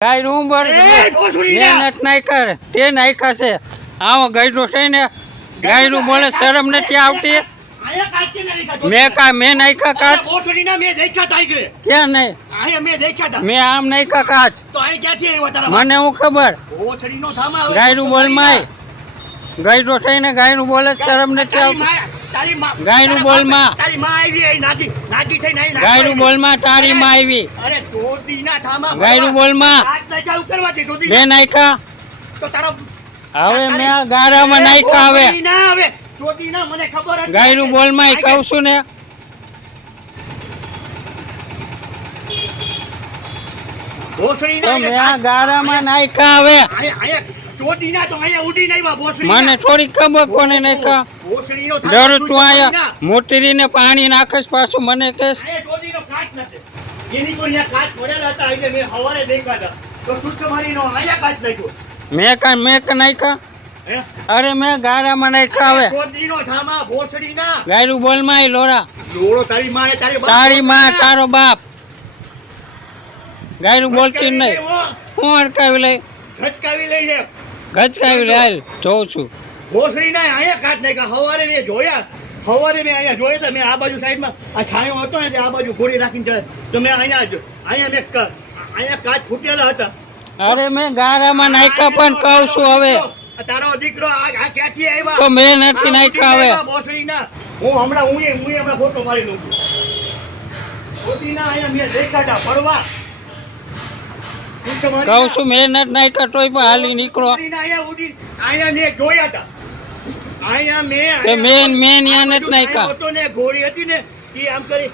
ગાય ઉંબર મહેનત નહીં કરે તે નાખ્યા છે આવો ગઈડો થઈને ગાયનું બોલે શરમ નથી આવતી મેં નાખ્યા કાચ ક્યાં નહીં મેં આમ નાખ્યા કાચ મને હું ખબર ગાયનું બોલમાં ગઈડો થઈને ગાયનું બોલે શરમ નથી આવતી ગાયનું બોલમાં ગાયનું બોલમાં તારી માં આવી ગાયનું બોલમાં બે નાખ્યા હવે મેં ગારામાં નાખ્યા હવે ગાયનું બોલમાં કહું છું ને મેં ગારામાં નાખ્યા હવે મને થોડી ખબર કોને નાખ્યા દર તું આયા મોટરીને પાણી નાખસ પાછું મને કહેશ મેં નાખ્યા અરે મેં ગારામાં નાખ્યા હવે ગાયરું બોલમાં લોરા તારી માં તારો બાપ ગાયરું બોલતી નહીં હું અડકાવી લઈ ગચકાવી લે હાલ જોઉં છું ભોસડી ના અહીંયા કાચ નાખ્યા સવારે મેં જોયા અહીંયા તો મેં આ બાજુ સાઈડમાં આ છાંયો હતો ને આ બાજુ ઘોડી રાખીને ચડે તો મેં અહીંયા કાચ ફૂટેલા હતા અરે મેં ગારામાં નાખ્યા પણ કહું છું હવે તારો દીકરો આ ક્યાંથી આવ્યા તો મેં નથી નાખ્યા હવે ભોસડી ના હું હમણાં ફોટો મારી લઉં છું ભોસડી ના અહીંયા મેં દેખા હતા પડવા કહું છું મેં નથી નાખ્યા તોય પણ હાલી નીકળો અહીંયા મેં જોયા હતા અહીંયા મેં ત્યાં નથી નાખ્યા હતો ને ઘોડી હતી ને એ આમ કરી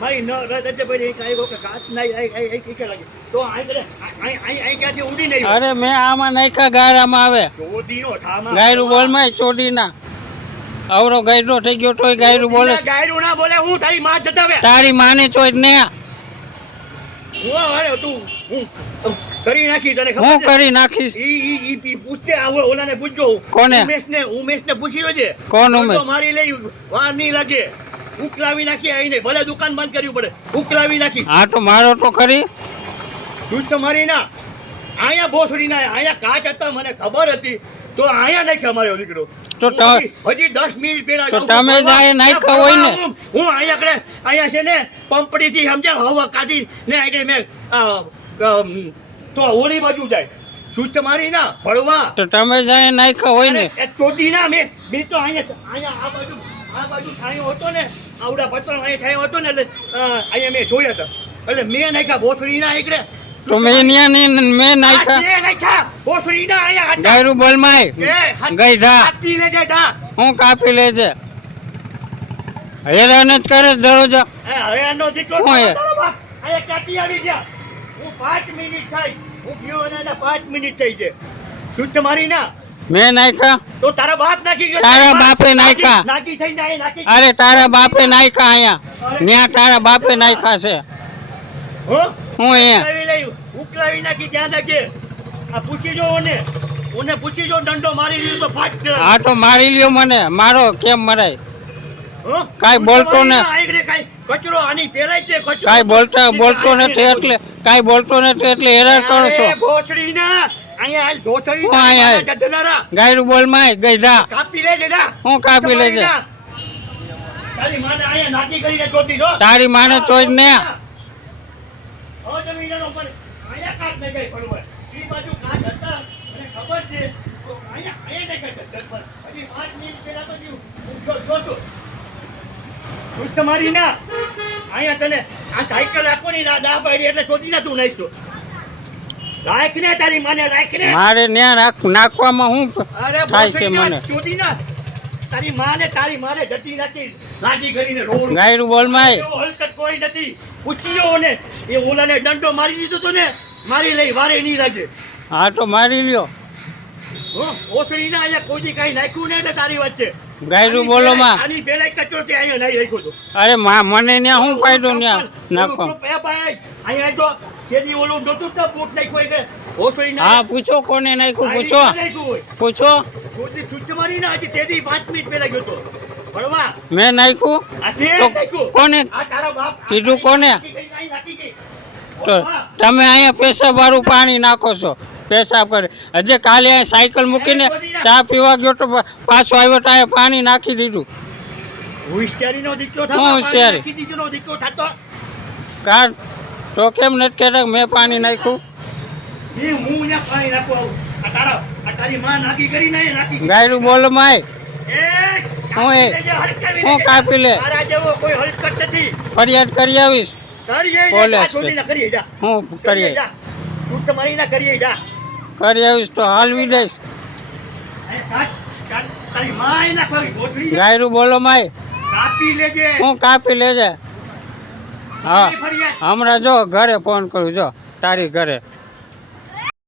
મારી ન રજે પડી કાચ નહીં લાગે તો અહીં ક્યાંથી ઉડી નહીં અરે મેં આમાં નાખ્યા ગારામાં આવે ગાયરું બોલમાં ચોડીના અવરો ગાયરો થઈ ગયો તોય ગાયરું બોલે ગાયરું ના બોલે હું તારી માં જતા તારી માને ચોઈ ને કરી નાખી તને હું કરી નાખીશ ઈ પૂછતે ઓલાને પૂછજો કોને ઉમેશને પૂછ્યો છે કોણ ઉમેશ મારી લઈ વાર નહીં લાગે ઉકલાવી નાખી આઈને ભલે દુકાન બંધ કરવી પડે ઉકલાવી નાખી હા તો મારો તો ખરી તું તમારી ના અહીંયા ભોસડી ના અહીંયા કાચ હતા મને ખબર હતી તો અહીંયા નાખ્યા મારો દીકરો તો હજી 10 મિનિટ પહેલા તો તમે જાય નાખ્યા હોય ને હું અહીંયા છે ને પંપડી થી સમજ્યા હવા કાઢી ને એટલે મેં તો ઓલી બાજુ જાય શું તમારી ના ભળવા તો તમે જાય નાખ્યા હોય ને ચોધી ના મેં તો અહીંયા આ બાજુ છાંયો હતો ને આવડા પતરા અહીંયા છાંયો હતો ને એટલે અહીંયા મેં જોયા હતા એટલે મેં નાખ્યા ભોસડી ના એકડે તો મેં નાખ્યા ભોસડી ના અહીંયા ગાયરું બોલમાં ગઈ ધા કાપી લેજે ધા હું કાપી લેજે હેરાન જ કરે દરરોજ હેરાનનો દીકરો અહીંયા ક્યાંથી આવી ગયા હું 5 મિનિટ થઈ હું ગયો અને 5 મિનિટ થઈ છે શું તમારી ના મેં નાખ્યા તો તારા બાપ નાખી ગયો તારા બાપે નાખ્યા નાખી થઈ જાય નાખી અરે તારા બાપે નાખ્યા અહીંયા ત્યાં તારા બાપે નાખ્યા છે હું અહીંયા ઉકલાવી નાખી ત્યાં નાખે આ પૂછી જો ઓને પૂછી જો દંડો મારી લીધો તો ફાટ હા તો મારી લ્યો મને મારો કેમ મરાય કાઈ બોલતો ને કચરો આની પેલાય છે કચરો કાઈ બોલતો નથી એટલે હેરાન કરો છો ભોસડી ના અહીંયા હાલ ધોતરી અહીંયા જદનારા ગાયરું બોલમાં ગઈધા કાપી લેજે જા હું કાપી લેજે તારી માને અહીંયા નાકી કરીને જોતી જો તારી માને ચોઈ ને ઓ જમીનનો પર અહીંયા કાટ ન ગઈ બરોબર ઈ બાજુ કાટ હતા મને ખબર છે તો અહીંયા ન ગઈ સરપંચ હજી 5 મિનિટ પહેલા તો જોતો તું તમારી ના અહીંયા તને આ સાયકલ રાખવાની ના પાડી એટલે ચોદી ના તું નાખશો રાખ ને તારી માને રાખ ને મારે ન્યા નાખવામાં હું થાય છે મને ચોદી ના તારી માને જતી નથી લાગી કરીને રોડ ગાયરું બોલમાં હલકત કોઈ નથી પૂછ્યો ને એ ઓલાને દંડો મારી દીધો તો ને મારી લઈ વારે નહીં લાગે હા તો મારી લ્યો ઓસરી ના અહીંયા કોઈ કઈ નાખ્યું ને એટલે તારી વચ્ચે ગાયરું બોલોમાં આની પેલા કચરો તે અહીંયા નહીં રાખ્યો તો અરે મને ન્યા હું ફાયદો ન્યા નાખો અહીંયા તો કેદી ઓલું નતું તો બૂટ નાખ્યો કે ઓસરી ના હા પૂછો કોને નાખ્યું પૂછો તમારી ના હજી તેદી 5 મિનિટ પહેલા ગયો તો મેં નાખ્યું તો કોને આ તારો બાપ કીધું કોને તો તમે અહીંયા પેશાબ વાળું પાણી નાખો છો, પેશાબ કરે. હજે કાલે અહીંયા સાયકલ મૂકીને ચા પીવા ગયો તો પાછો આવ્યો તો અહીંયા પાણી નાખી દીધું. હોશિયારીનો દીકરો હું થતો, હોશિયારી? નાખી દીધોનો દીકરો થતો. કાર તો કેમ નથી કહેતા મેં પાણી નાખ્યું? હું અહીંયા પાણી નાખું આવું. આ તારી માં નાખી કરી ને નાખી. ગાયરું બોલ માય હું હું કાપી લે, તારા જેવો કોઈ હલકટ નથી. ફરિયાદ કરી આવીશ. કરીએ પોલીસ કરીએ જા. હું કરીએ જા. તું તમારી ના કરીએ જા. કરી આવીશ તો હાલવી દઈશ. તારી માં ના કોઈ ગોઠડી ગાયરું બોલો માય કાપી લેજે. હું કાપી લેજે. હા ફરિયાદ હમણાં જો ઘરે ફોન કરું, જો તારી ઘરે